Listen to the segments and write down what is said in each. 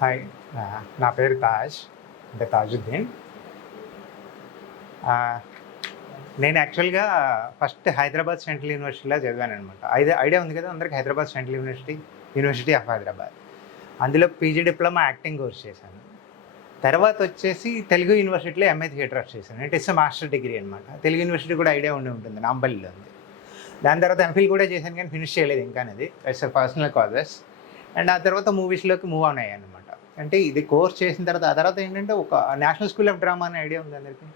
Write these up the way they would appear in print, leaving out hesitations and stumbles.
Hi. నా పేరు తాజ్, అంటే తాజుద్దీన్. ఆహ్, నేను యాక్చువల్‌గా ఫస్ట్ హైదరాబాద్ సెంట్రల్ యూనివర్సిటీలో చదివాననమాట. ఐడియా ఉంది కదా అందరికి, Hyderabad central university, university of Hyderabad. అందులో పీజీ డిప్లొమా యాక్టింగ్ కోర్స్ చేశాను. తర్వాత వచ్చేసి తెలుగు యూనివర్సిటీలో ఎంఏ థియేటర్ ఆర్ట్స్ చేశాను. అంటే ఇట్స్ మాస్టర్ డిగ్రీ అనమాట. తెలుగు యూనివర్సిటీ కూడా ఐడియా ఉండి ఉంటుంది, నాంపల్లిలో ఉంది. దాని తర్వాత ఎంఫిల్ కూడా చేశాను కానీ ఫినిష్ చేయలేదు ఇంకానది. It's personal causes. అండ్ ఆ తర్వాత మూవీస్‌లోకి మూవ్ ఆన్ అయ్యాననమాట. అంటే ఇది కోర్స్ చేసిన తర్వాత, ఆ తర్వాత ఏంటంటే ఒక నేషనల్ స్కూల్ ఆఫ్ డ్రామా అనే ఐడియా ఉంది అందరికి.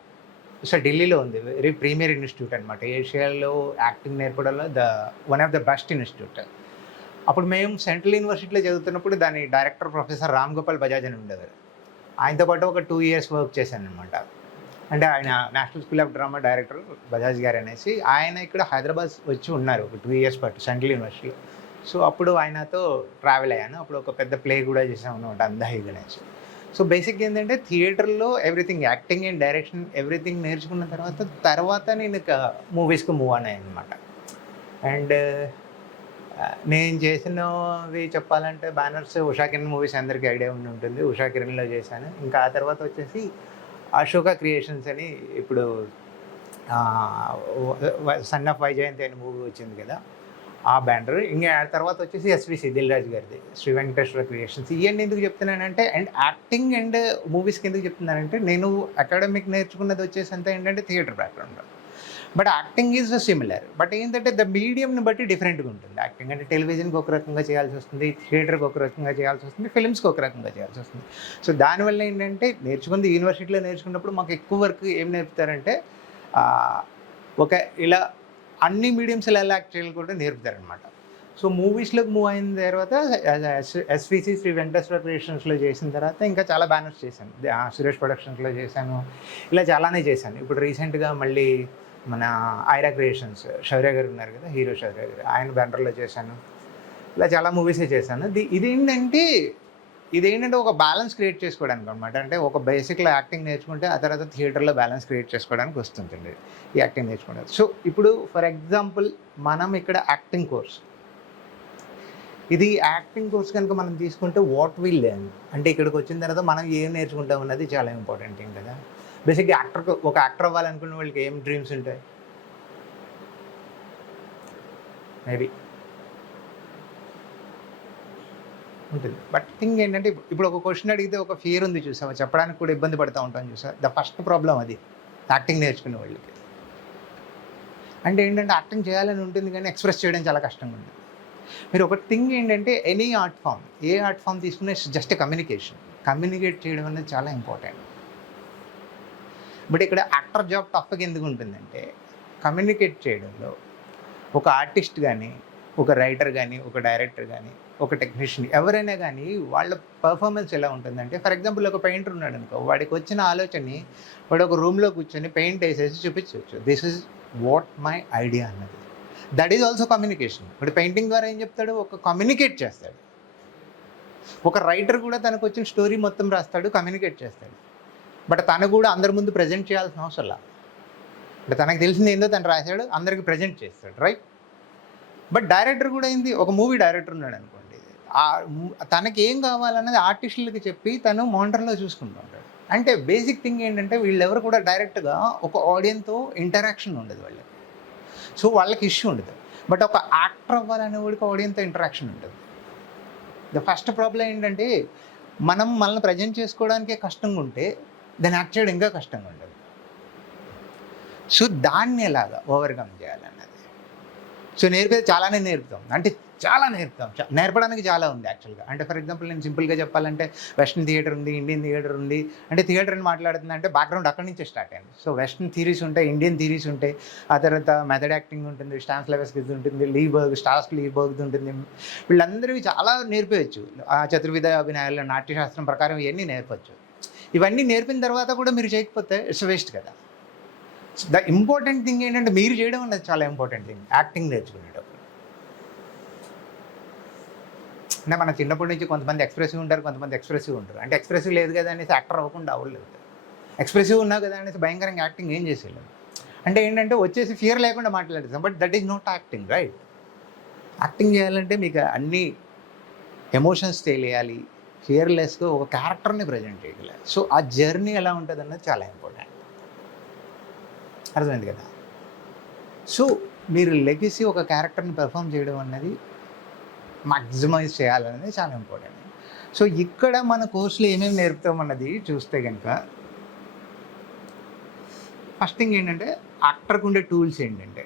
సో ఢిల్లీలో ఉంది. వెరీ ప్రీమియర్ ఇన్‌స్టిట్యూట్ అనమాట. ఏషియాలో యాక్టింగ్ నేర్పడంలో one of the best institute. అప్పుడు మేము సెంట్రల్ యూనివర్సిటీలో చదువుతున్నప్పుడు దాని డైరెక్టర్ ప్రొఫెసర్ రామ్ గోపాల్ బజాజ్ అని ఉండేవారు. ఆయనతో పాటు ఒక 2 ఇయర్స్ వర్క్ చేశాననమాట. అంటే ఆయన national School of drama director Bajaj గారు అనేసి. ఆయన ఇక్కడ హైదరాబాద్ వచ్చి ఉన్నారు ఒక 2 ఇయర్స్ పాటు సెంట్రల్ యూనివర్సిటీలో. సో అప్పుడు ఆయనతో ట్రావెల్ అయ్యాను. అప్పుడు ఒక పెద్ద ప్లే కూడా చేసామనమాట, అందాహి గణేష్. సో బేసిక్‌గా ఏంటంటే థియేటర్‌లో everything, acting and direction everything నేర్చుకున్న తర్వాత నేను ఇక మూవీస్‌కి మూవ్ ఆన్ అయ్యాననమాట. అండ్ నేను చేసినవి చెప్పాలంటే బ్యానర్స్ ఉషా కిరణ్ మూవీస్ అందరికీ ఐడియా ఉండి ఉంటుంది. ఉషా కిరణ్‌లో చేశాను. ఇంకా ఆ తర్వాత వచ్చేసి అశోక క్రియేషన్స్ అని ఇప్పుడు సన్ ఆఫ్ వైజయంతి అనే మూవీ వచ్చింది కదా, ఆ బ్యానర్. ఇంకా ఆ తర్వాత వచ్చేసి ఎస్విసి దిల్ రాజు గారిది శ్రీ వెంకటేశ్వర క్రియేషన్స్. ఇవన్నీ ఎందుకు చెప్తున్నానంటే, అండ్ యాక్టింగ్ అండ్ మూవీస్కి ఎందుకు చెప్తున్నానంటే, నేను అకాడమిక్ నేర్చుకున్నది వచ్చేసి అంతా ఏంటంటే theatre background. But acting is similar. But ఏంటంటే ద మీడియంని బట్టి డిఫరెంట్గా ఉంటుంది యాక్టింగ్. అంటే టెలివిజన్కి ఒక రకంగా చేయాల్సి వస్తుంది, థియేటర్కి ఒక రకంగా చేయాల్సి వస్తుంది, ఫిల్మ్స్కి ఒక రకంగా చేయాల్సి వస్తుంది. సో దానివల్ల ఏంటంటే నేర్చుకుంది యూనివర్సిటీలో నేర్చుకున్నప్పుడు మాకు ఎక్కువ వర్క్ ఏం నేర్పుతారంటే, ఒక ఇలా అన్ని మీడియంస్ ఎలా యాక్ట్ చేయాలి కూడా నేర్పుతారనమాట. సో మూవీస్లోకి మూవ్ అయిన తర్వాత ఎస్విసి శ్రీ వెంకటేశ్వర క్రియేషన్స్లో చేసిన తర్వాత ఇంకా చాలా బ్యానర్స్ చేశాను. సురేష్ ప్రొడక్షన్స్లో చేశాను. ఇలా చాలానే చేశాను. ఇప్పుడు రీసెంట్గా మళ్ళీ మన ఐరా క్రియేషన్స్, శౌర్య గారు ఉన్నారు కదా, హీరో శౌర్య గారు, ఆయన బ్యానర్లో చేశాను. ఇలా చాలా మూవీసే చేశాను. ఇదేంటంటే ఒక బ్యాలెన్స్ క్రియేట్ చేసుకోవడానికి అనమాట. అంటే ఒక బేసిక్లో యాక్టింగ్ నేర్చుకుంటే ఆ తర్వాత థియేటర్లో బ్యాలెన్స్ క్రియేట్ చేసుకోవడానికి వస్తుంటుంది ఈ యాక్టింగ్ నేర్చుకోవడానికి. సో ఇప్పుడు ఫర్ ఎగ్జాంపుల్ మనం ఇక్కడ యాక్టింగ్ కోర్స్, ఇది యాక్టింగ్ కోర్స్ కనుక మనం తీసుకుంటే వాట్ విల్ లెర్న్ అంటే, ఇక్కడికి వచ్చిన తర్వాత మనం ఏం నేర్చుకుంటాం అన్నది చాలా ఇంపార్టెంట్ థింగ్ కదా. బేసిక్గా ఒక యాక్టర్ అవ్వాలనుకున్న వాళ్ళకి ఏం డ్రీమ్స్ ఉంటాయి? మేబీ ఉంటుంది. బట్ థింగ్ ఏంటంటే, ఇప్పుడు ఒక క్వశ్చన్ అడిగితే ఒక ఫియర్ ఉంది చూసావా, చెప్పడానికి కూడా ఇబ్బంది పడుతూ ఉంటాం చూసా. ద ఫస్ట్ ప్రాబ్లం అది యాక్టింగ్ నేర్చుకునే వాళ్ళకి. అంటే ఏంటంటే యాక్టింగ్ చేయాలని ఉంటుంది కానీ ఎక్స్ప్రెస్ చేయడం చాలా కష్టంగా ఉంటుంది. మీరు ఒక థింగ్ ఏంటంటే, ఎనీ ఆర్ట్ ఫామ్, ఏ ఆర్ట్ ఫామ్ తీసుకునే జస్ట్ కమ్యూనికేట్ చేయడం అనేది చాలా ఇంపార్టెంట్. బట్ ఇక్కడ యాక్టర్ జాబ్ టఫ్గా ఎందుకు ఉంటుందంటే, కమ్యూనికేట్ చేయడంలో ఒక ఆర్టిస్ట్ కానీ, ఒక రైటర్ కానీ, ఒక డైరెక్టర్ కానీ, ఒక టెక్నీషియన్ ఎవరైనా కానీ వాళ్ళ పర్ఫార్మెన్స్ ఎలా ఉంటుందంటే, ఫర్ ఎగ్జాంపుల్ ఒక పెయింటర్ ఉన్నాడు అనుకో, వాడికి వచ్చిన ఆలోచనని వాడు ఒక రూమ్లో కూర్చొని పెయింట్ వేసేసి చూపించవచ్చు. This is what my idea అన్నది. That is also communication. ఇప్పుడు పెయింటింగ్ ద్వారా ఏం చెప్తాడు, ఒక కమ్యూనికేట్ చేస్తాడు. ఒక రైటర్ కూడా తనకు వచ్చిన స్టోరీ మొత్తం రాస్తాడు, కమ్యూనికేట్ చేస్తాడు. బట్ తను కూడా అందరి ముందు ప్రజెంట్ చేయాల్సిన అవసరం. అంటే తనకు తెలిసింది ఏందో తను రాశాడు, అందరికి ప్రజెంట్ చేస్తాడు, రైట్? బట్ డైరెక్టర్ కూడా ఏంది, ఒక మూవీ డైరెక్టర్ ఉన్నాడు అనుకోండి, తనకి ఏం కావాలన్నది ఆర్టిస్టులకి చెప్పి తను మానిటర్లో చూసుకుంటూ ఉంటాడు. అంటే బేసిక్ థింగ్ ఏంటంటే, వీళ్ళెవరు కూడా డైరెక్ట్గా ఒక ఆడియన్స్తో ఇంటరాక్షన్ ఉండదు వాళ్ళకి. సో వాళ్ళకి ఇష్యూ ఉండదు. బట్ ఒక యాక్టర్ అవ్వాలనే వాడికి ఆడియన్స్తో ఇంటరాక్షన్ ఉంటుంది. ద ఫస్ట్ ప్రాబ్లం ఏంటంటే, మనల్ని ప్రజెంట్ చేసుకోవడానికే కష్టంగా ఉంటే దాన్ని యాక్ట్ చేయడం ఇంకా కష్టంగా ఉంటుంది. సో దాన్ని ఎలాగా ఓవర్కమ్ చేయాలన్నది. సో నేర్పేది చాలానే నేర్పుతాం, అంటే చాలా నేర్పుతాం. నేర్పడానికి చాలా ఉంది యాక్చువల్గా. అంటే ఫర్ ఎగ్జాంపుల్ నేను సింపుల్గా చెప్పాలంటే, వెస్ట్రన్ థియేటర్ ఉంది, ఇండియన్ థియేటర్ ఉంది. అంటే థియేటర్ అని మాట్లాడుతుంది అంటే బ్యాక్గ్రౌండ్ అక్కడి నుంచే స్టార్ట్ అయింది. సో వెస్ట్రన్ థియరీస్ ఉంటాయి, ఇండియన్ థియరీస్ ఉంటాయి, ఆ తర్వాత మెథడ్ యాక్టింగ్ ఉంటుంది, స్టాన్స్లావెస్కిది ఉంటుంది, స్టార్స్ లీబర్గ్ది ఉంటుంది. వీళ్ళందరివి చాలా నేర్పేయచ్చు. ఆ చతుర్విధ అభినయాలు, నాట్యశాస్త్రం ప్రకారం ఇవన్నీ నేర్పచ్చు. ఇవన్నీ నేర్పిన తర్వాత కూడా మీరు చేయకపోతే ఇట్స్ వేస్ట్ కదా. ద ఇంపార్టెంట్ థింగ్ ఏంటంటే, మీరు చేయడం అన్నది చాలా ఇంపార్టెంట్ థింగ్ యాక్టింగ్ నేర్చుకునేటప్పుడు. అంటే మన చిన్నప్పటి నుంచి కొంతమంది ఎక్స్ప్రెసివ్ ఉంటారు, కొంతమంది ఎక్స్ప్రెసివ్ ఉంటారు. అంటే ఎక్స్ప్రెసివ్ లేదు కదా అనేసి యాక్టర్ అవ్వకుండా అవ్వలేదు, ఎక్స్ప్రెసివ్ ఉన్నా కదా అనేసి భయంకరంగా యాక్టింగ్ ఏం చేసేయలేదు. అంటే ఏంటంటే వచ్చేసి ఫియర్ లేకుండా మాట్లాడతాం. But that is not acting, right? Acting చేయాలంటే మీకు అన్ని ఎమోషన్స్ తెలియాలి, ఫియర్లెస్గా ఒక క్యారెక్టర్ని ప్రజెంట్ చేయగలరు. సో ఆ జర్నీ ఎలా ఉంటుంది అన్నది చాలా ఇంపార్టెంట్. అర్థమైంది కదా. సో మీరు లెగసీ ఒక క్యారెక్టర్ని పెర్ఫామ్ చేయడం అన్నది మాక్సిమైజ్ చేయాలనేది చాలా ఇంపార్టెంట్. సో ఇక్కడ మన కోర్సులో ఏమేమి నేర్పుతామన్నది చూస్తే కనుక ఫస్ట్ థింగ్ ఏంటంటే యాక్టర్కి ఉండే టూల్స్ ఏంటంటే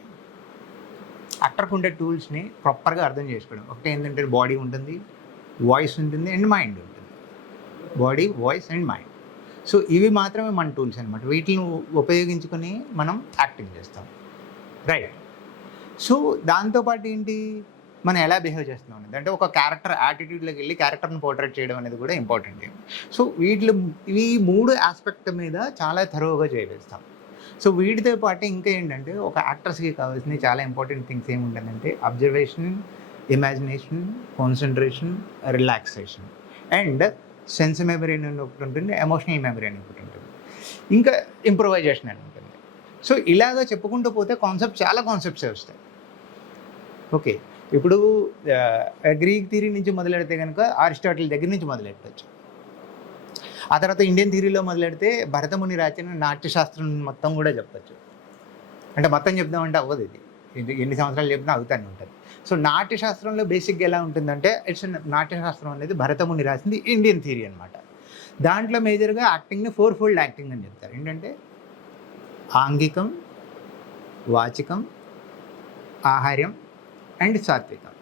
యాక్టర్కి ఉండే టూల్స్ని ప్రాపర్గా అర్థం చేసుకోవడం. ఒకటి ఏంటంటే బాడీ ఉంటుంది, వాయిస్ ఉంటుంది అండ్ మైండ్ ఉంటుంది. Body, voice and mind. So ఇవి మాత్రమే మన టూల్స్ అనమాట. వీటిని ఉపయోగించుకొని మనం యాక్టింగ్ చేస్తాం, రైట్. సో దాంతోపాటు ఏంటి, మనం ఎలా బిహేవ్ చేస్తున్నాం అనేది, అంటే ఒక క్యారెక్టర్ యాటిట్యూడ్లోకి వెళ్ళి క్యారెక్టర్ని పోర్ట్రేట్ చేయడం అనేది కూడా ఇంపార్టెంట్. సో ఈ 3 ఆస్పెక్ట్ మీద చాలా థరోగా చేయవేస్తాం. సో వీటితో పాటు ఇంకా ఏంటంటే ఒక యాక్టర్స్కి కావాల్సిన చాలా ఇంపార్టెంట్ థింగ్స్ ఏముంటుందంటే observation, imagination, concentration, relaxation and sense memory అని ఒకటి ఉంటుంది, ఎమోషనల్ మెమరీ అని ఒకటి ఉంటుంది, ఇంకా ఇంప్రొవైజేషన్ అని ఉంటుంది. సో ఇలాగ చెప్పుకుంటూ పోతే చాలా కాన్సెప్ట్సే వస్తాయి. ఓకే, ఇప్పుడు గ్రీక్ థియరీ నుంచి మొదలెడితే కనుక అరిస్టాటిల్ దగ్గర నుంచి మొదలెట్టవచ్చు. ఆ తర్వాత ఇండియన్ థియరీలో మొదలెడితే భరతముని రాసిన నాట్యశాస్త్రం మొత్తం కూడా చెప్పచ్చు. అంటే మొత్తం చెప్దామంటే అవ్వదు, ఇది ఎన్ని సంవత్సరాలు చెప్పినా అవుతానే ఉంటుంది. సో నాట్యశాస్త్రంలో బేసిక్గా ఎలా ఉంటుందంటే నాట్యశాస్త్రం అనేది భరతముని రాసింది ఇండియన్ థియరీ అనమాట. దాంట్లో మేజర్గా యాక్టింగ్ని 4-fold యాక్టింగ్ అని చెప్తారు. ఏంటంటే ఆంగికం, వాచికం, ఆహార్యం అండ్ సాత్వికం.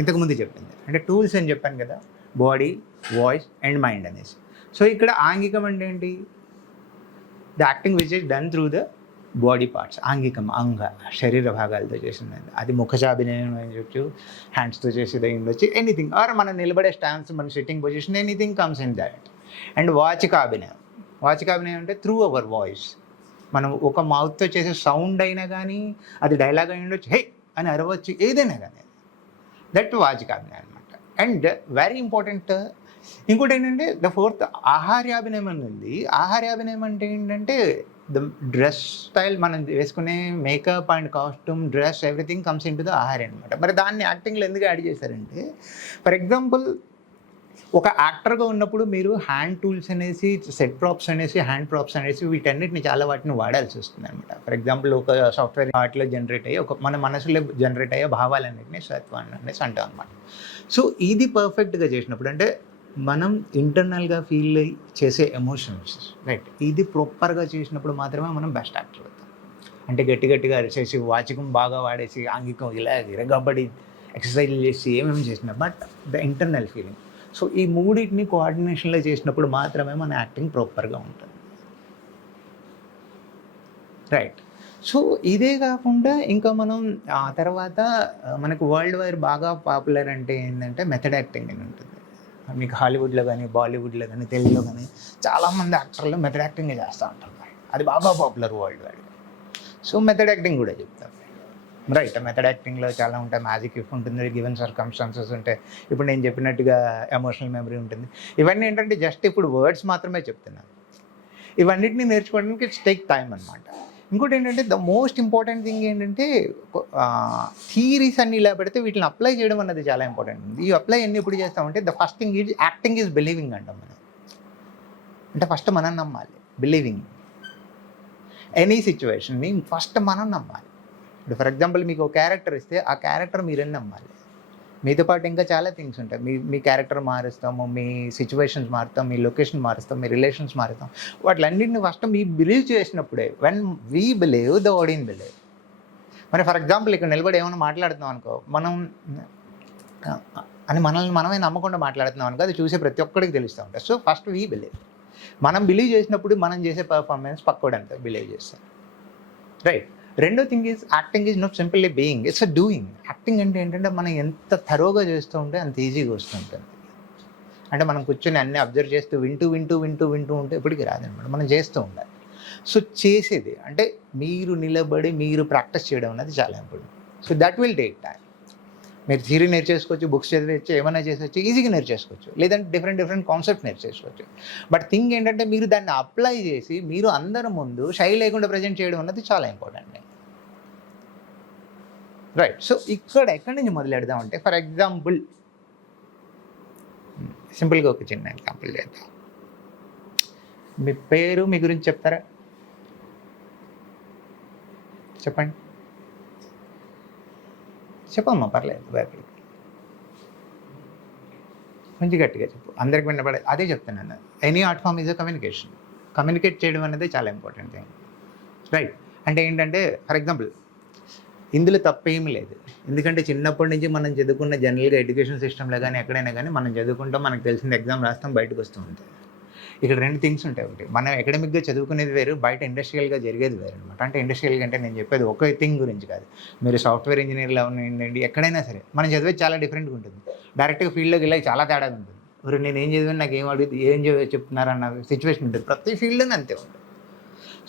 ఇంతకుముందు చెప్పింది అంటే టూల్స్ అని చెప్పాను కదా, బాడీ, వాయిస్ అండ్ మైండ్ అనేసి. సో ఇక్కడ ఆంగికం అంటే ఏంటి, the acting which is done through the body parts. ఆంగికం శరీర భాగాలతో చేసింది, అది ముఖచాభినయం అని చెప్పచ్చు, హ్యాండ్స్తో చేసేది ఉండొచ్చు, ఎనీథింగ్. ఆర్ మనం నిలబడే స్టాన్స్, మన sitting position, anything comes in that. And వాచికాభినయం అంటే త్రూ అవర్ వాయిస్. మనం ఒక మౌత్తో చేసే సౌండ్ అయినా కానీ, అది డైలాగ్ అయి ఉండొచ్చు, హే అని అరవచ్చు, ఏదైనా కానీ, దట్ వాచికాభినయం అనమాట. అండ్ వెరీ ఇంపార్టెంట్ ఇంకోటి ఏంటంటే ద 4th ఆహార్యాభినయం అని ఉంది. ఆహార్యాభినయం అంటే ఏంటంటే ద డ్రెస్ స్టైల్, మనం వేసుకునే makeup and costume, dress, everything comes in to the ఆహార్యం అనమాట. మరి దాన్ని యాక్టింగ్లో ఎందుకు యాడ్ చేశారంటే, ఫర్ ఎగ్జాంపుల్ ఒక యాక్టర్గా ఉన్నప్పుడు మీరు హ్యాండ్ టూల్స్ అనేసి, సెట్ ప్రాప్స్ అనేసి, హ్యాండ్ ప్రాప్స్ అనేసి వీటన్నిటిని వాటిని వాడాల్సి వస్తుంది అనమాట. ఫర్ ఎగ్జాంపుల్ ఒక సాఫ్ట్వేర్ వాటిలో జనరేట్ అయ్యే మన మనసులో జనరేట్ అయ్యే భావాలన్నింటినీ సత్వాన్ని అనేసి అంటాం అనమాట. సో ఇది పర్ఫెక్ట్గా చేసినప్పుడు, అంటే మనం ఇంటర్నల్గా ఫీల్ చేసే ఎమోషన్స్, రైట్, ఇది ప్రాపర్గా చేసినప్పుడు మాత్రమే మనం బెస్ట్ యాక్టర్ అవుతాం. అంటే గట్టిగా అరిచేసి, వాచికం బాగా వాడేసి, ఆంగికం ఇలా విరగబడి ఎక్సర్సైజ్లు చేసి ఏమేమి చేసినా, but the internal feeling. So ఈ మూడింటిని కోఆర్డినేషన్లో చేసినప్పుడు మాత్రమే మన యాక్టింగ్ ప్రాపర్గా ఉంటుంది, రైట్. సో ఇదే కాకుండా ఇంకా మనం ఆ తర్వాత మనకు వరల్డ్ వైడ్ బాగా పాపులర్ అంటే ఏంటంటే మెథడ్ యాక్టింగ్ అని ఉంటుంది. మీకు హాలీవుడ్లో కానీ, బాలీవుడ్లో కానీ, తెలుగులో కానీ చాలామంది యాక్టర్లు మెథడ్ యాక్టింగ్ చేస్తూ ఉంటారు. అది బాగా popular world wide. So method acting కూడా చెప్తారు, రైట్. మెథడ్ యాక్టింగ్లో చాలా ఉంటాయి. మ్యాజిక్ ఇఫ్ ఉంటుంది, గివెన్ సర్కమ్స్టాన్సెస్ ఉంటాయి, ఇప్పుడు నేను చెప్పినట్టుగా ఎమోషనల్ మెమరీ ఉంటుంది. ఇవన్నీ ఏంటంటే జస్ట్ ఇప్పుడు వర్డ్స్ మాత్రమే చెప్తున్నాను. ఇవన్నిటిని నేర్చుకోవడానికి ఇట్స్ టేక్ టైం అనమాట. ఇంకోటి ఏంటంటే ద మోస్ట్ ఇంపార్టెంట్ థింగ్ ఏంటంటే థియరీస్ అన్ని ఇలా పెడితే వీటిని అప్లై చేయడం అన్నది చాలా ఇంపార్టెంట్. ఈ అప్లై అన్ని ఎప్పుడు చేస్తామంటే the first thing is acting is believing అంటాం మనం. అంటే ఫస్ట్ మనం నమ్మాలి, బిలీవింగ్ ఎనీ సిచ్యువేషన్ని ఫస్ట్ మనం నమ్మాలి. ఇప్పుడు ఫర్ ఎగ్జాంపుల్ మీకు ఒక క్యారెక్టర్ ఇస్తే ఆ క్యారెక్టర్ మీరని నమ్మాలి. మీతో పాటు ఇంకా చాలా థింగ్స్ ఉంటాయి. మీ క్యారెక్టర్ మారుస్తాము, మీ సిచ్యువేషన్స్ మారుతాం, మీ లొకేషన్ మారుస్తాం, మీ రిలేషన్స్ మారుతాం. వాటిలన్నింటిని ఫస్ట్ మీ బిలీవ్ చేసినప్పుడే, when we believe the audience believe. మరి ఫర్ ఎగ్జాంపుల్ ఇక్కడ నిలబడి ఏమైనా మాట్లాడుతున్నాం అనుకో, మనం అని మనల్ని మనమే నమ్మకుండా మాట్లాడుతున్నాం అనుకో, అది చూసే ప్రతి ఒక్కడికి తెలుస్తూ ఉంటుంది. So first we believe. మనం బిలీవ్ చేసినప్పుడు మనం చేసే పర్ఫార్మెన్స్ పక్కోడంతా బిలీవ్ చేస్తాం, రైట్. రెండో thing is acting is not simply being, it's a doing. Acting అంటే ఏంటంటే మనం ఎంత థరోగా చేస్తూ ఉంటే అంత ఈజీగా వస్తుంటుంది. అంటే మనం కూర్చొని అన్నీ అబ్జర్వ్ చేస్తూ వింటూ ఉంటే ఎప్పటికీ రాదనమాట, మనం చేస్తూ ఉండాలి. సో చేసేది అంటే మీరు నిలబడి మీరు ప్రాక్టీస్ చేయడం అనేది చాలా important. So that will take time. మీరు థియరీ నేర్చేసుకోవచ్చు, బుక్స్ చదివచ్చు, ఏమైనా చేసేవచ్చు, ఈజీగా నేర్చేసుకోవచ్చు, లేదంటే డిఫరెంట్ కాన్సెప్ట్ నేర్చేసుకోవచ్చు. బట్ థింగ్ ఏంటంటే మీరు దాన్ని అప్లై చేసి మీరు అందరి ముందు షై లేకుండా ప్రజెంట్ చేయడం అన్నది చాలా ఇంపార్టెంట్, రైట్. సో ఇక్కడ ఎక్కడి నుంచి మొదలెడదామంటే ఫర్ ఎగ్జాంపుల్ సింపుల్గా ఒక చిన్న ఎగ్జాంపుల్ చేద్దాం. మీ పేరు, మీ గురించి చెప్తారా? చెప్పండి. చెప్పమ్మా, పర్లేదు, భయపడి కొంచెం గట్టిగా చెప్పు, అందరికి వినపడే. అదే చెప్తున్నాను, any art form is a communication. Communicate చేయడం అనేది చాలా ఇంపార్టెంట్ థింగ్, రైట్? అంటే ఏంటంటే, ఫర్ ఎగ్జాంపుల్, ఇందులో తప్పేమీ లేదు. ఎందుకంటే చిన్నప్పటి నుంచి మనం చదువుకున్న జనరల్గా ఎడ్యుకేషన్ సిస్టంలో కానీ ఎక్కడైనా కానీ మనం చదువుకుంటాం, మనకు తెలిసిన ఎగ్జామ్ రాస్తాం, బయటకు వస్తూ ఉంటాయి. ఇక్కడ 2 థింగ్స్ ఉంటాయి. ఒకటి, మనం అకాడమిక్గా చదువుకునేది వేరు, బయట ఇండస్ట్రియల్గా జరిగేది వేరు అనమాట. అంటే ఇండస్ట్రియల్గా అంటే నేను చెప్పేది ఒక థింగ్ గురించి కాదు. మీరు సాఫ్ట్వేర్ ఇంజనీర్లు అవునండి, ఎక్కడైనా సరే మనం చదివేది చాలా డిఫరెంట్గా ఉంటుంది. డైరెక్ట్గా ఫీల్డ్లోకి వెళ్ళి చాలా తేడాగా ఉంటుంది. మరి నేను ఏం చదివాను, నాకు ఏం అడుగుతుంది, ఏం చెప్తున్నారన్న సిచ్యువేషన్ ఉంటుంది. ప్రతి ఫీల్డ్లోనే అంతే ఉంటుంది.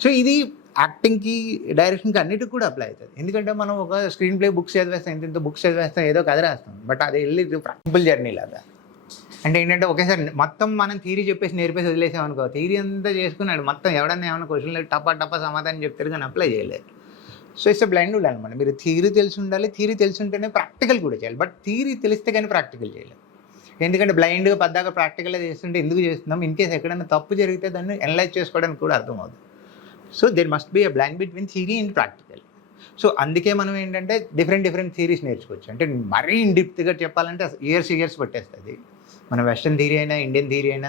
సో ఇది యాక్టింగ్కి, డైరెక్షన్కి అన్నిటికి కూడా అప్లై అవుతుంది. ఎందుకంటే మనం ఒక స్క్రీన్ ప్లే బుక్స్ చదివేస్తాం, ఇంత బుక్స్ చదివేస్తాం, ఏదో కథ రాస్తాం, బట్ అది వెళ్ళి ప్రాక్టికల్ జర్నీ లాగా. అంటే ఏంటంటే ఒకేసారి మొత్తం మనం థియరీ చెప్పేసి నేర్పేసి వదిలేసాం అనుకో, థియరీ అంతా చేసుకున్నాడు, మొత్తం ఎవడన్నా ఏమైనా క్వశ్చన్లు టపా సమాధానం చెప్తారు కానీ అప్లై చేయలేరు. సో ఇట్స్ బ్లైండ్ రూల్ అనమాట. మీరు థియరీ తెలిసి ఉండాలి, థియరీ తెలిసి ఉంటేనే ప్రాక్టికల్ కూడా చేయాలి. బట్ థియరీ తెలిస్తే కానీ ప్రాక్టికల్ చేయలేదు. ఎందుకంటే బ్లైండ్గా పద్దాక ప్రాక్టికల్గా చేస్తుంటే ఎందుకు చేస్తున్నాం, ఇన్ కేసు ఎక్కడైనా తప్పు జరిగితే దాన్ని అనలైజ్ చేసుకోవడానికి కూడా అర్థమవుతుంది. So there must be a blend between theory and practical. So అందుకే మనం ఏంటంటే డిఫరెంట్ థియరీస్ నేర్చుకోవచ్చు. అంటే మరీ ఇన్డిప్త్గా చెప్పాలంటే ఇయర్స్ పట్టేస్తుంది. మన వెస్టర్న్ థియరీ అయినా, ఇండియన్ థియరీ అయినా,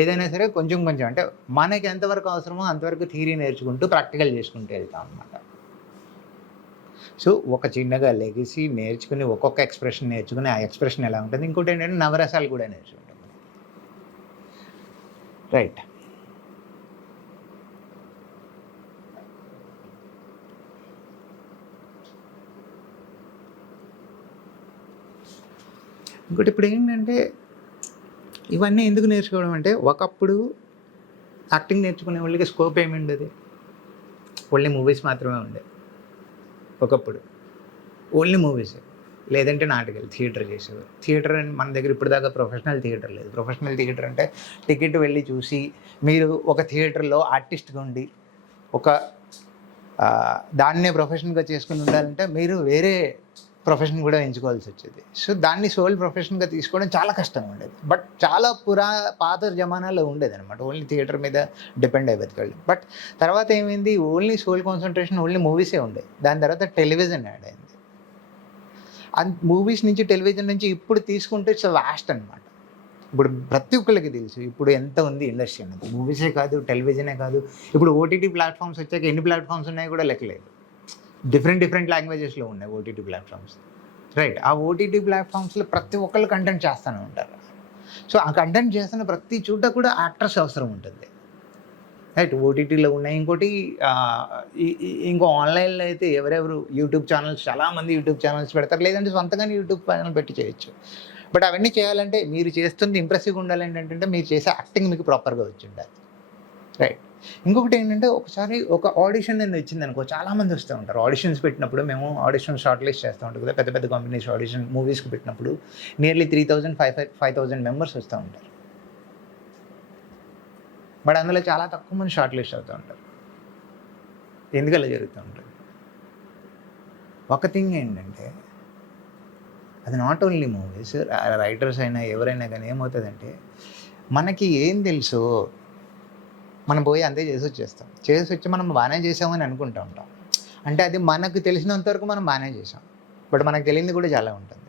ఏదైనా సరే కొంచెం అంటే మనకి ఎంతవరకు అవసరమో అంతవరకు థియరీ నేర్చుకుంటూ ప్రాక్టికల్ చేసుకుంటూ వెళ్తాం అనమాట. సో ఒక చిన్నగా లెగసీ నేర్చుకుని, ఒక్కొక్క ఎక్స్ప్రెషన్ నేర్చుకుని, ఆ ఎక్స్ప్రెషన్ ఎలా ఉంటుంది. ఇంకోటి ఏంటంటే నవరసాలు కూడా నేర్చుకుంటాం, రైట్? ఇంకోటి ఇప్పుడు ఏంటంటే, ఇవన్నీ ఎందుకు నేర్చుకోవడం అంటే, ఒకప్పుడు యాక్టింగ్ నేర్చుకునే వాళ్ళకి స్కోప్ ఏమి ఉండేది, ఓన్లీ మూవీస్ మాత్రమే ఉండేది. ఒకప్పుడు ఓన్లీ మూవీసే, లేదంటే నాటకాలు, థియేటర్ చేసేవారు. థియేటర్ అని మన దగ్గర ఇప్పుడు దాకా ప్రొఫెషనల్ థియేటర్ లేదు. ప్రొఫెషనల్ థియేటర్ అంటే టికెట్ వెళ్ళి చూసి, మీరు ఒక థియేటర్లో ఆర్టిస్ట్గా ఉండి ఒక దాన్నే ప్రొఫెషన్గా చేసుకుని ఉండాలంటే మీరు వేరే ప్రొఫెషన్ కూడా ఎంచుకోవాల్సి వచ్చేది. సో దాన్ని సోల్ ప్రొఫెషన్గా తీసుకోవడం చాలా కష్టంగా ఉండేది. బట్ చాలా పాత జమానాలో ఉండేది అనమాట, ఓన్లీ థియేటర్ మీద డిపెండ్ అయ్యి బతికాళ్ళు. బట్ తర్వాత ఏమైంది, ఓన్లీ సోల్ కాన్సన్ట్రేషన్ ఓన్లీ మూవీసే ఉండేది. దాని తర్వాత టెలివిజన్ యాడ్ అయింది. మూవీస్ నుంచి, టెలివిజన్ నుంచి ఇప్పుడు తీసుకుంటే ఇట్స్ వాస్ట్ అనమాట. ఇప్పుడు ప్రతి ఒక్కరికి తెలుసు ఇప్పుడు ఎంత ఉంది ఇండస్ట్రీ అనేది. మూవీసే కాదు, టెలివిజనే కాదు, ఇప్పుడు ఓటీటీ ప్లాట్ఫామ్స్ వచ్చాక ఎన్ని ప్లాట్ఫామ్స్ ఉన్నాయో కూడా లెక్కలేదు. డిఫరెంట్ లాంగ్వేజెస్లో ఉన్నాయి ఓటీటీ ప్లాట్ఫామ్స్, రైట్? ఆ ఓటీటీ ప్లాట్ఫామ్స్లో ప్రతి ఒక్కళ్ళు కంటెంట్ చేస్తూనే ఉంటారు. సో ఆ కంటెంట్ చేస్తున్న ప్రతి చోట కూడా యాక్టర్స్ అవసరం ఉంటుంది, రైట్? ఓటీటీలో ఉన్నాయి. ఇంకోటి ఇంకో ఆన్లైన్లో అయితే ఎవరెవరు యూట్యూబ్ ఛానల్స్, చాలామంది యూట్యూబ్ ఛానల్స్ పెడతారు, లేదంటే సొంతగానే యూట్యూబ్ ఛానల్ పెట్టి చేయొచ్చు. బట్ అవన్నీ చేయాలంటే మీరు చేస్తుంది ఇంప్రెసివ్గా ఉండాలి. ఏంటంటే మీరు చేసే యాక్టింగ్ మీకు ప్రాపర్గా వచ్చి ఉండాలి, రైట్? ఇంకొకటి ఏంటంటే, ఒకసారి ఒక ఆడిషన్ అనేది వచ్చింది అనుకో, చాలామంది వస్తూ ఉంటారు. ఆడిషన్స్ పెట్టినప్పుడు మేము ఆడిషన్ షార్ట్ లిస్ట్ చేస్తూ ఉంటాం కదా, పెద్ద కంపెనీస్ ఆడిషన్ మూవీస్కి పెట్టినప్పుడు నియర్లీ 3,000-5,000 మెంబర్స్ వస్తూ ఉంటారు. బట్ అందులో చాలా తక్కువ మంది షార్ట్ లిస్ట్ అవుతూ ఉంటారు. ఎందుకు అలా జరుగుతూ ఉంటుంది? ఒక థింగ్ ఏంటంటే, అది నాట్ ఓన్లీ మూవీస్, రైటర్స్ అయినా ఎవరైనా కానీ ఏమవుతుందంటే, మనకి ఏం తెలుసు మనం పోయి అంతే చేసి వచ్చి మనం బాగానే చేసామని అనుకుంటూ ఉంటాం. అంటే అది మనకు తెలిసినంతవరకు మనం బాగానే చేసాం, బట్ మనకు తెలియంది కూడా చాలా ఉంటుంది.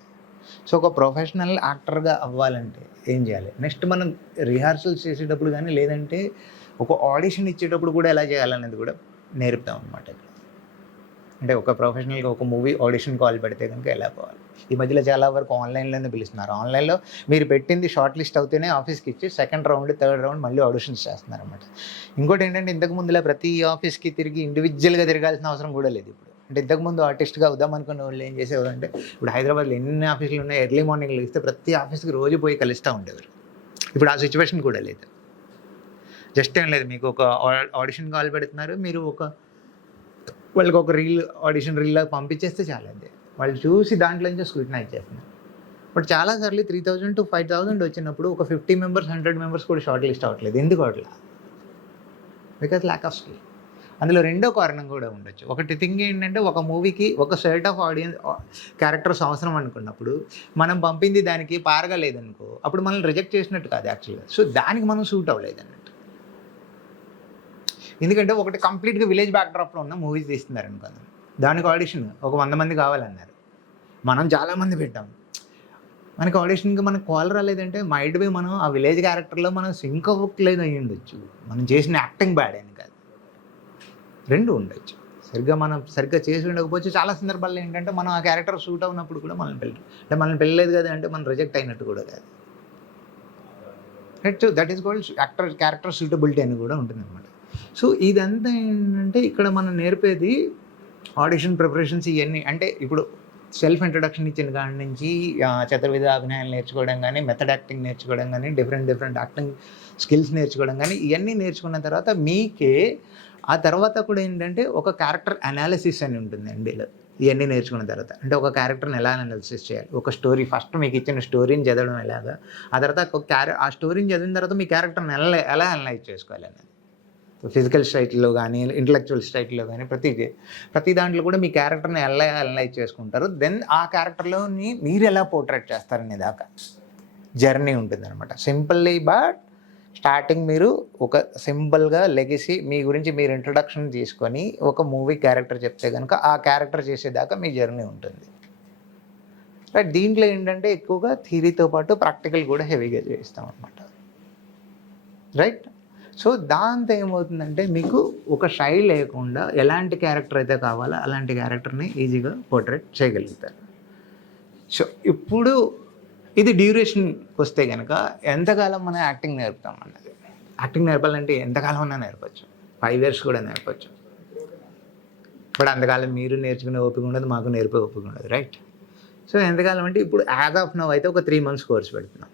సో ఒక ప్రొఫెషనల్ యాక్టర్గా అవ్వాలంటే ఏం చేయాలి? నెక్స్ట్ మనం రిహార్సల్స్ చేసేటప్పుడు కానీ, లేదంటే ఒక ఆడిషన్ ఇచ్చేటప్పుడు కూడా ఎలా చేయాలనేది కూడా నేర్పుతాం అనమాట. అంటే ఒక ప్రొఫెషనల్గా ఒక మూవీ ఆడిషన్ కాల్ పెడితే కనుక ఎలా పోవాలి. ఈ మధ్యలో చాలా వరకు ఆన్లైన్లోనే పిలుస్తున్నారు. ఆన్లైన్లో మీరు పెట్టింది షార్ట్ లిస్ట్ అవుతేనే ఆఫీస్కి ఇచ్చి సెకండ్ రౌండ్, థర్డ్ రౌండ్ మళ్ళీ ఆడిషన్స్ చేస్తున్నారు అనమాట. ఇంకోటి ఏంటంటే, ఇంతకు ముందులా ప్రతి ఆఫీస్కి తిరిగి ఇండివిజువల్గా తిరగాల్సిన అవసరం కూడా లేదు ఇప్పుడు. అంటే ఇంతకుముందు ఆర్టిస్ట్గా అవుదాం అనుకున్న వాళ్ళు ఏం చేసేవారు అంటే, ఇప్పుడు హైదరాబాద్లో ఎన్ని ఆఫీసులు ఉన్నాయి, ఎర్లీ మార్నింగ్ లేస్తే ప్రతి ఆఫీస్కి రోజు పోయి కలుస్తూ ఉండేవారు. ఇప్పుడు ఆ సిచ్యువేషన్ కూడా లేదు. జస్ట్ ఏం లేదు, మీకు ఒక ఆడిషన్ కాల్ పెడుతున్నారు, మీరు వాళ్ళకి ఒక ఆడిషన్ రీల్ పంపించేస్తే చాలా, అంతే. వాళ్ళు చూసి దాంట్లో నుంచి స్క్రూటినైజ్ చేస్తున్నారు. బట్ చాలాసార్లు 3,000 to 5,000 వచ్చినప్పుడు ఒక 50 మెంబర్స్, 100 మెంబర్స్ కూడా షార్ట్ లిస్ట్ అవ్వట్లేదు. ఎందుకు అట్లా? Because lack of skill. అందులో రెండో కారణం కూడా ఉండొచ్చు. ఒకటి థింగ్ ఏంటంటే ఒక మూవీకి ఒక సెట్ ఆఫ్ ఆడియన్స్ క్యారెక్టర్స్ అవసరం అనుకున్నప్పుడు మనం పంపింది దానికి పారగా లేదనుకో అప్పుడు మనల్ని రిజెక్ట్ చేసినట్టు కాదు యాక్చువల్గా. సో దానికి మనం సూట్ అవ్వలేదు అన్నట్టు. ఎందుకంటే ఒకటి కంప్లీట్గా విలేజ్ బ్యాక్డ్రాప్లో ఉన్న మూవీస్ తీస్తున్నారు అనుకోండి, దానికి ఆడిషన్ ఒక 100 మంది కావాలన్నారు, మనం చాలామంది పెట్టాం, మనకి ఆడిషన్కి మనకు కాల్ రాలేదంటే మైట్ బి మనం ఆ విలేజ్ క్యారెక్టర్లో మనం సింక్ అవ్వట్లేదు అయ్యి ఉండొచ్చు, మనం చేసిన యాక్టింగ్ బ్యాడ్ అని కాదు, రెండు ఉండొచ్చు. మనం సరిగ్గా చేసి ఉండకపోవచ్చు. చాలా సందర్భాల్లో ఏంటంటే మనం ఆ క్యారెక్టర్ సూట్ అవునప్పుడు కూడా మనల్ని పెళ్ళలేదు కదా అంటే మనం రిజెక్ట్ అయినట్టు కూడా కాదు. Right. So that is called character suitability అని కూడా ఉంటుందన్నమాట. సో ఇదంతా ఏంటంటే ఇక్కడ మనం నేర్పేది ఆడిషన్ ప్రిపరేషన్స్ ఇవన్నీ. అంటే ఇప్పుడు సెల్ఫ్ ఇంట్రొడక్షన్ ఇచ్చిన కాడి నుంచి చతుర్విధ అభినయాలు నేర్చుకోవడం కానీ, మెథడ్ యాక్టింగ్ నేర్చుకోవడం కానీ, డిఫరెంట్ యాక్టింగ్ స్కిల్స్ నేర్చుకోవడం కానీ, ఇవన్నీ నేర్చుకున్న తర్వాత మీకే ఆ తర్వాత కూడా ఏంటంటే ఒక క్యారెక్టర్ అనాలిసిస్ అని ఉంటుంది ఇండియాలో. ఇవన్నీ నేర్చుకున్న తర్వాత అంటే ఒక క్యారెక్టర్ని ఎలా అనాలిసిస్ చేయాలి, ఒక స్టోరీ ఫస్ట్ మీకు ఇచ్చిన స్టోరీని చదవడం ఎలాగా, ఆ తర్వాత ఆ స్టోరీని చదివిన తర్వాత మీ క్యారెక్టర్ని ఎలా అనలైజ్ చేసుకోవాలి అనేది. ఫిజికల్ స్ట్రైట్లో కానీ, ఇంటలెక్చువల్ స్ట్రైట్లో కానీ ప్రతి దాంట్లో కూడా మీ క్యారెక్టర్ని ఎలా అనలైజ్ చేసుకుంటారు. దెన్ ఆ క్యారెక్టర్లోని మీరు ఎలా పోర్ట్రేట్ చేస్తారనే దాకా జర్నీ ఉంటుందన్నమాట. సింపుల్లీ బట్ స్టార్టింగ్ మీరు ఒక సింపుల్గా లెగసీ మీ గురించి మీరు ఇంట్రడక్షన్ తీసుకొని ఒక మూవీ క్యారెక్టర్ చెప్తే కనుక ఆ క్యారెక్టర్ చేసేదాకా మీ జర్నీ ఉంటుంది. రైట్. దీంట్లో ఏంటంటే ఎక్కువగా థియరీతో పాటు ప్రాక్టికల్ కూడా హెవీగా చేస్తాం అన్నమాట. రైట్. సో దాంతో ఏమవుతుందంటే మీకు ఒక స్టైల్ లేకుండా ఎలాంటి క్యారెక్టర్ అయితే కావాలో అలాంటి క్యారెక్టర్ని ఈజీగా పోర్ట్రేట్ చేయగలుగుతారు. సో ఇప్పుడు ఇది డ్యూరేషన్కి వస్తే కనుక ఎంతకాలం మనం యాక్టింగ్ నేర్పుతాం అన్నది. యాక్టింగ్ నేర్పాలంటే ఎంతకాలం అన్నా నేర్పచ్చు, 5 years కూడా నేర్పచ్చు. బట్ అంతకాలం మీరు నేర్చుకునే ఓపిక ఉండదు, మాకు నేర్పే ఓపిక ఉండదు. రైట్. సో ఎంతకాలం అంటే ఇప్పుడు యాజ్ ఆఫ్ నౌ అయితే ఒక 3 months కోర్స్ పెడుతున్నాం.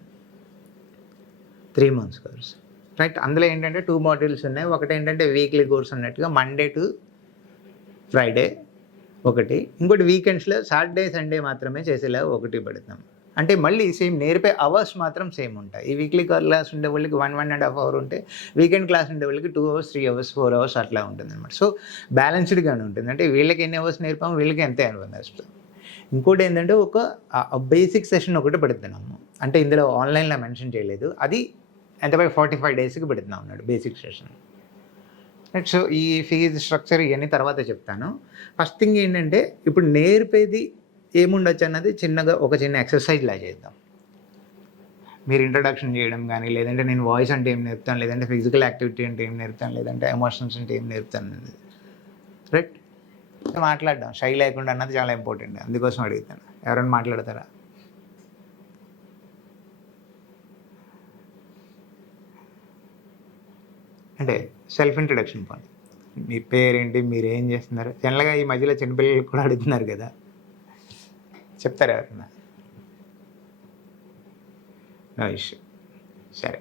3 months కోర్స్. రైట్. అందులో ఏంటంటే 2 modules ఉన్నాయి. ఒకటి ఏంటంటే వీక్లీ కోర్స్ ఉన్నట్టుగా Monday to Friday ఒకటి, ఇంకోటి వీకెండ్స్లో సాటర్డే సండే మాత్రమే చేసేలా ఒకటి పెడతాం. అంటే మళ్ళీ సేమ్ నేర్పే అవర్స్ మాత్రం సేమ్ ఉంటాయి. ఈ వీక్లీ క్లాస్ ఉండే వాళ్ళకి 1.5 hour ఉంటే వీకెండ్ క్లాస్ ఉండే వాళ్ళకి 2 hours 3 hours 4 hours అట్లా ఉంటుంది అనమాట. సో బ్యాలెన్స్డ్గానే ఉంటుంది. అంటే వీళ్ళకి ఎన్ని అవర్స్ నేర్పాము, వీళ్ళకి ఎంతే నేర్పుతాం. ఇంకోటి ఏంటంటే ఒక బేసిక్ సెషన్ ఒకటి పెడుతున్నాము. అంటే ఇందులో ఆన్లైన్లో మెన్షన్ చేయలేదు, అది ఎంతపై 45 daysకి పెడుతున్నాం అన్నాడు బేసిక్ సెషన్. రైట్. సో ఈ ఫీజ్ స్ట్రక్చర్ ఇవన్నీ తర్వాత చెప్తాను. ఫస్ట్ థింగ్ ఏంటంటే ఇప్పుడు నేర్పేది ఏముండొచ్చు అన్నది ఒక చిన్న ఎక్సర్సైజ్ లా చేద్దాం. మీరు ఇంట్రడక్షన్ చేయడం కానీ, లేదంటే నేను వాయిస్ అంటే ఏం నేర్పుతాను, లేదంటే ఫిజికల్ యాక్టివిటీ అంటే ఏం నేర్పుతాను, లేదంటే ఎమోషన్స్ అంటే ఏం నేర్పుతాను అన్నది. రైట్. మాట్లాడడం షై లేకుండా అన్నది చాలా ఇంపార్టెంట్, అందుకోసం అడుగుతాను. ఎవరైనా మాట్లాడతారా? అంటే సెల్ఫ్ ఇంట్రడక్షన్ పని, మీ పేరేంటి, మీరు ఏం చేస్తున్నారు. జనరల్గా ఈ మధ్యలో చిన్నపిల్లలు కూడా అడుగుతున్నారు కదా, చెప్తారా ఎవరన్నా? No issue. సరే,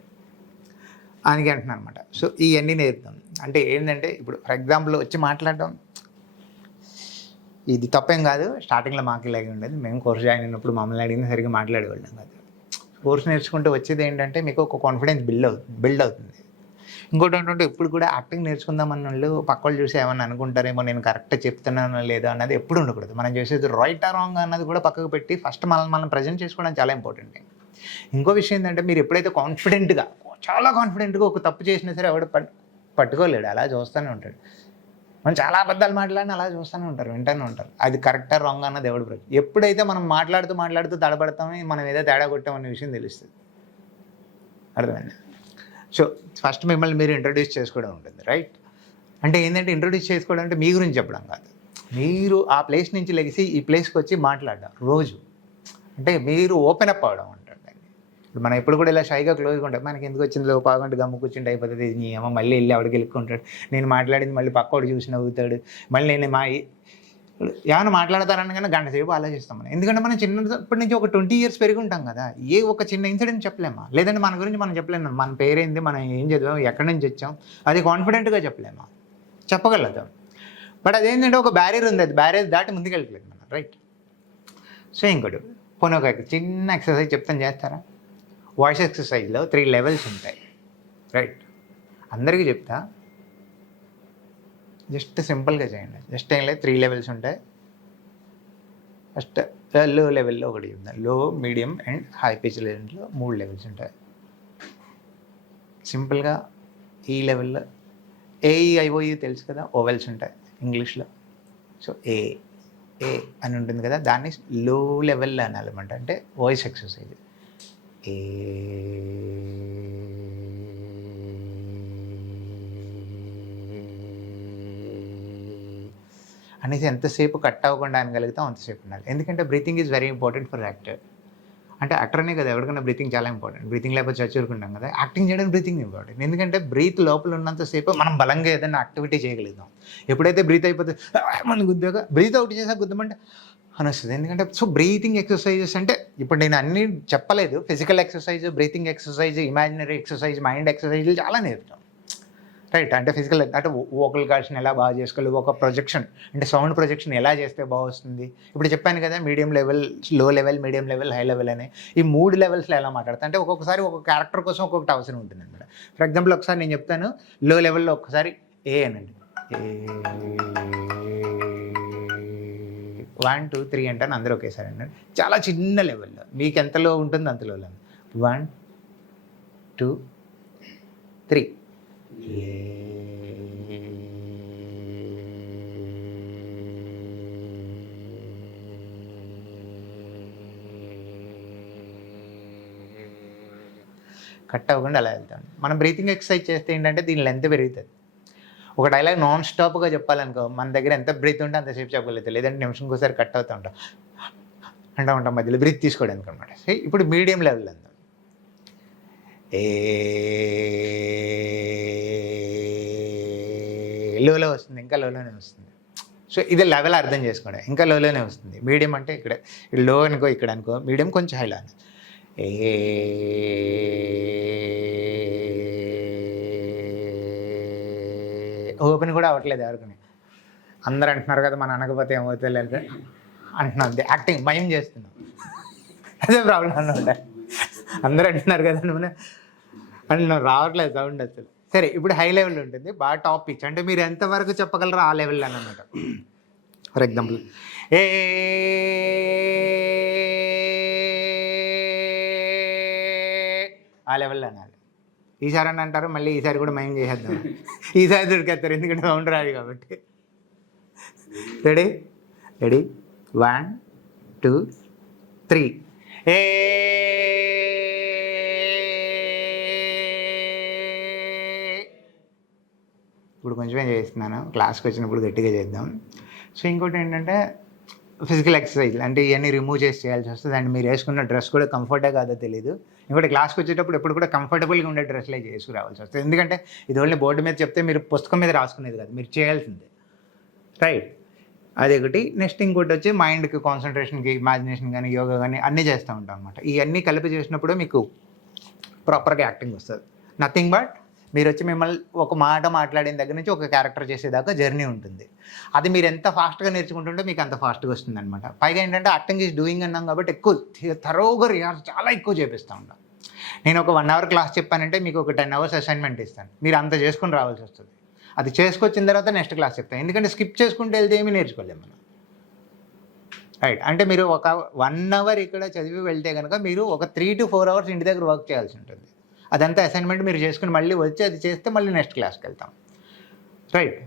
అందుకే అంటున్నాను అనమాట. సో ఇవన్నీ నేర్పుతాం. అంటే ఏంటంటే ఇప్పుడు ఫర్ ఎగ్జాంపుల్ వచ్చి మాట్లాడడం ఇది తప్పేం కాదు. స్టార్టింగ్లో మాకు ఇలాగే ఉండేది. మేము కోర్స్ జాయిన్ అయినప్పుడు మమ్మల్ని అడిగిన సరిగ్గా మాట్లాడేవాళ్ళం కాదు. కోర్స్ నేర్చుకుంటూ వచ్చేది ఏంటంటే మీకు ఒక కాన్ఫిడెన్స్ బిల్డ్ అవుతుంది. ఇంకోటి ఏంటంటే ఇప్పుడు కూడా యాక్టింగ్ నేర్చుకుందామన్న వాళ్ళు పక్క వాళ్ళు చూసి ఏమన్నా అనుకుంటారేమో, నేను కరెక్ట్గా చెప్తున్నానో లేదో అన్నది ఎప్పుడు ఉండకూడదు. మనం చేసేది రైట్ ఆర్ రాంగ్ అన్నది కూడా పక్కకు పెట్టి ఫస్ట్ మనం ప్రజెంట్ చేసుకోవడం చాలా ఇంపార్టెంట్. ఇంకో విషయం ఏంటంటే మీరు ఎప్పుడైతే చాలా కాన్ఫిడెంట్గా ఒక తప్పు చేసినా సరే ఎవడు పట్టుకోలేడు, అలా చూస్తూనే ఉంటాడు. మనం చాలా అబద్ధాలు మాట్లాడినా అలా చూస్తూనే ఉంటారు, వింటూనే ఉంటారు. అది కరెక్టా రాంగ్ అన్నది ఎవడు ఎప్పుడైతే మనం మాట్లాడుతూ తడబడతామో మనం ఏదో తేడా కొట్టామనే విషయం తెలుస్తుంది. అర్థమైంది? సో ఫస్ట్ మిమ్మల్ని మీరు ఇంట్రడ్యూస్ చేసుకోవడం ఉంటుంది. రైట్. అంటే ఏంటంటే ఇంట్రడ్యూస్ చేసుకోవడం అంటే మీ గురించి చెప్పడం కాదు, మీరు ఆ ప్లేస్ నుంచి లెగిసి ఈ ప్లేస్కి వచ్చి మాట్లాడడం రోజు. అంటే మీరు ఓపెన్ అప్ అవ్వడం ఉంటుంది. ఇప్పుడు మనం ఎప్పుడు కూడా ఇలా షైగా క్లోజ్గా ఉంటాం, మనకి ఎందుకు వచ్చింది పావుగంట గమ్ము కూర్చుంటే అయిపోతుంది, నీ ఏమో మళ్ళీ వెళ్ళి ఆవిడకి వెళ్ళుకుంటాడు, నేను మాట్లాడింది మళ్ళీ పక్కోడు చూసి నవ్వుతాడు, మళ్ళీ నేను ఏమైనా మాట్లాడతారనగానే గంట సేపు ఆలోచిస్తాం మనం. ఎందుకంటే మనం చిన్నప్పటి నుంచి ఒక 20 years పెరిగి ఉంటాం కదా, ఒక చిన్న ఇన్సిడెంట్ చెప్పలేమా, లేదంటే మన గురించి మనం చెప్పలేము, మన పేరేంది, మనం ఏం చదివాం, ఎక్కడి నుంచి వచ్చాం, అది కాన్ఫిడెంట్గా చెప్పలేమా? చెప్పగలుగుతాం. బట్ అదేంటంటే ఒక బ్యారియర్ ఉంది, అది బ్యారియర్ దాటి ముందుకెళ్ళట్లేదు మనం. రైట్. సో ఇంకోటి పోనీ ఒక చిన్న ఎక్సర్సైజ్ చెప్తాను, చేస్తారా? వాయిస్ ఎక్సర్సైజ్లో 3 levels ఉంటాయి. రైట్. అందరికీ చెప్తా, జస్ట్ సింపుల్గా చేయండి. జస్ట్ ఏం లేదు, 3 లెవెల్స్ ఉంటాయి. ఫస్ట్ లో లెవెల్లో ఒకటి చెప్తాను. లో, మీడియం అండ్ హై పిచ్ లెవెల్లో 3 లెవెల్స్ ఉంటాయి. సింపుల్గా ఈ లెవెల్లో ఏఈఐఓయు తెలుసు కదా, ఓవెల్స్ ఉంటాయి ఇంగ్లీష్లో. సో ఏ ఏ అని ఉంటుంది కదా, దాన్ని లో లెవెల్లో అనాలన్నమాట. అంటే వాయిస్ ఎక్సర్సైజ్. ఏ అనేసి ఎంతసేపు కట్ అవ్వకుండా అనగలుగుతాం అంతసేపు ఉండాలి. ఎందుకంటే breathing is very important for actor. అంటే యాక్టర్నే కదా, ఎవరికైనా బ్రీతింగ్ చాలా ఇంపార్టెంట్. బ్రీతింగ్ లేకపోతే చచ్చూరుకుంటాం కదా, యాక్టింగ్ చేయడానికి బ్రీతింగ్ ఇంపార్టెంట్. ఎందుకంటే బ్రీత్ లోపల ఉన్నంతసేపు మనం బలంగా ఏదైనా యాక్టివిటీ చేయగలుగుతాం. ఎప్పుడైతే బ్రీత్ అయిపోతే మన గుద్దాక బ్రీత్ అవుట్ చేసాక గుద్దమంటే అని వస్తుంది. ఎందుకంటే సో బ్రీతింగ్ ఎక్సర్సైజెస్ అంటే ఇప్పుడు నేను అన్నీ చెప్పలేదు. Physical exercise, breathing exercise, imaginary exercise, mind ఎక్సర్సైజ్లు చాలా నేర్పుతాం. రైట్. అంటే ఫిజికల్ అంటే వోకల్ కార్డ్స్ని ఎలా బాగా చేసుకోవాలి, ఒక ప్రొజెక్షన్ అంటే సౌండ్ ప్రొజెక్షన్ ఎలా చేస్తే బాగా వస్తుంది. ఇప్పుడు చెప్పాను కదా, మీడియం లెవెల్, లో level, medium level, high level అని. ఈ 3 లెవెల్స్లో ఎలా మాట్లాడతా అంటే ఒక్కొక్కసారి ఒక్కొక్క క్యారెక్టర్ కోసం ఒక్కొక్కటి అవసరం ఉంటుంది అనమాట. ఫర్ ఎగ్జాంపుల్ ఒకసారి నేను చెప్తాను, లో లెవెల్లో ఒక్కసారి ఏ అనండి. 1 2 3 అంటాను, అందరూ ఒకేసారి అన్నాడు. చాలా చిన్న లెవెల్లో మీకు ఎంతలో ఉంటుంది అంతలో 1 2 3 కట్ అవ్వకుండా అలా వెళ్తాను. మనం బ్రీతింగ్ ఎక్సర్సైజ్ చేస్తే ఏంటంటే దీని లెంత్ పెరుగుతుంది. ఒక డైలాగ్ నాన్ స్టాప్గా చెప్పాలనుకో, మన దగ్గర ఎంత బ్రీత్ ఉంటే అంతసేపు చెప్పగలుగుతాం. లేదంటే నిమిషంకి ఒకసారి కట్ అవుతూ ఉంటాం, ఉంటాం మధ్యలో బ్రీత్ తీసుకోవడానికి అనమాట. ఇప్పుడు మీడియం లెవెల్ అందాం. లోలో వస్తుంది, ఇంకా లోలోనే వస్తుంది. సో ఇది లెవెల్ అర్థం చేసుకోండి. ఇంకా లోలోనే వస్తుంది. మీడియం అంటే ఇక్కడ లో అనుకో, ఇక్కడ అనుకో, మీడియం కొంచెం హైలో అని. ఓపెన్ కూడా అవ్వట్లేదు ఎవరికి. అందరూ అంటున్నారు కదా, మన అనకపోతే ఏమవుతుంది అంటే అంటున్నాం. అంతే, యాక్టింగ్ భయం చేస్తున్నాం. అదే ప్రాబ్లం అన్నమాట. అందరూ అంటున్నారు కదా నువ్వు అంటున్నావు, రావట్లేదు సౌండ్ అసలు. సరే, ఇప్పుడు హై లెవెల్ ఉంటుంది, బాగా టాప్ పిచ్. అంటే మీరు ఎంతవరకు చెప్పగలరో ఆ లెవెల్ అన్నమాట. ఫర్ ఎగ్జాంపుల్ ఆ లెవెల్లో అనాలి. ఈసారి అని అంటారు, మళ్ళీ ఈసారి కూడా మైండ్ చేసేద్దాం. ఈసారి దొరికేస్తారు, ఎందుకంటే సౌండ్ రాదు కాబట్టి. రెడీ రెడీ 1 2 3 ఇప్పుడు కొంచెమే చేస్తున్నాను, క్లాస్కి వచ్చినప్పుడు గట్టిగా చేద్దాం. సో ఇంకోటి ఏంటంటే ఫిజికల్ ఎక్సర్సైజ్ అంటే ఇవన్నీ రిమూవ్ చేసి చేయాల్సి వస్తుంది. అండ్ మీరు వేసుకున్న డ్రెస్ కూడా కంఫర్టే కాదో తెలియదు. ఇంకోటి క్లాస్కి వచ్చేటప్పుడు ఎప్పుడు కూడా కంఫర్టబుల్గా ఉండే డ్రెస్లే చేసుకు రావాల్సి వస్తుంది. ఎందుకంటే ఇది ఓన్లీ బోర్డు మీద చెప్తే మీరు పుస్తకం మీద రాసుకునేది కాదు, మీరు చేయాల్సిందే. రైట్, అది ఒకటి. నెక్స్ట్ ఇంకోటి వచ్చి మైండ్కి, కాన్సన్ట్రేషన్కి, ఇమాజినేషన్ కానీ, యోగా కానీ అన్నీ చేస్తూ ఉంటాం అనమాట. ఇవన్నీ కలిపి చేసినప్పుడు మీకు ప్రాపర్గా యాక్టింగ్ వస్తుంది. నథింగ్ బట్ మీరు వచ్చి మిమ్మల్ని ఒక మాట మాట్లాడిన దగ్గర నుంచి ఒక క్యారెక్టర్ చేసేదాకా జర్నీ ఉంటుంది. అది మీరు ఎంత ఫాస్ట్గా నేర్చుకుంటుంటే మీకు అంత ఫాస్ట్గా వస్తుంది అనమాట. పైగా ఏంటంటే యాక్టింగ్ ఈజ్ డూయింగ్ అన్నాం కాబట్టి ఎక్కువ థరోగా రిహార్స్ చాలా ఎక్కువ చేపిస్తూ ఉంటాం. నేను ఒక 1 అవర్ క్లాస్ చెప్పానంటే మీకు ఒక 10 అవర్స్ అసైన్మెంట్ ఇస్తాను, మీరు అంత చేసుకుని రావాల్సి వస్తుంది. అది చేసుకొచ్చిన తర్వాత నెక్స్ట్ క్లాస్ చెప్తాను. ఎందుకంటే స్కిప్ చేసుకుంటే వెళ్తే ఏమీ నేర్చుకోలేము మనం. రైట్, అంటే మీరు ఒక 1 అవర్ ఇక్కడ చదివి వెళ్తే కనుక మీరు ఒక 3 to 4 అవర్స్ ఇంటి దగ్గర వర్క్ చేయాల్సి ఉంటుంది. అదంతా అసైన్మెంట్ మీరు చేసుకుని మళ్ళీ వచ్చి అది చేస్తే మళ్ళీ నెక్స్ట్ క్లాస్కి వెళ్తాం. రైట్.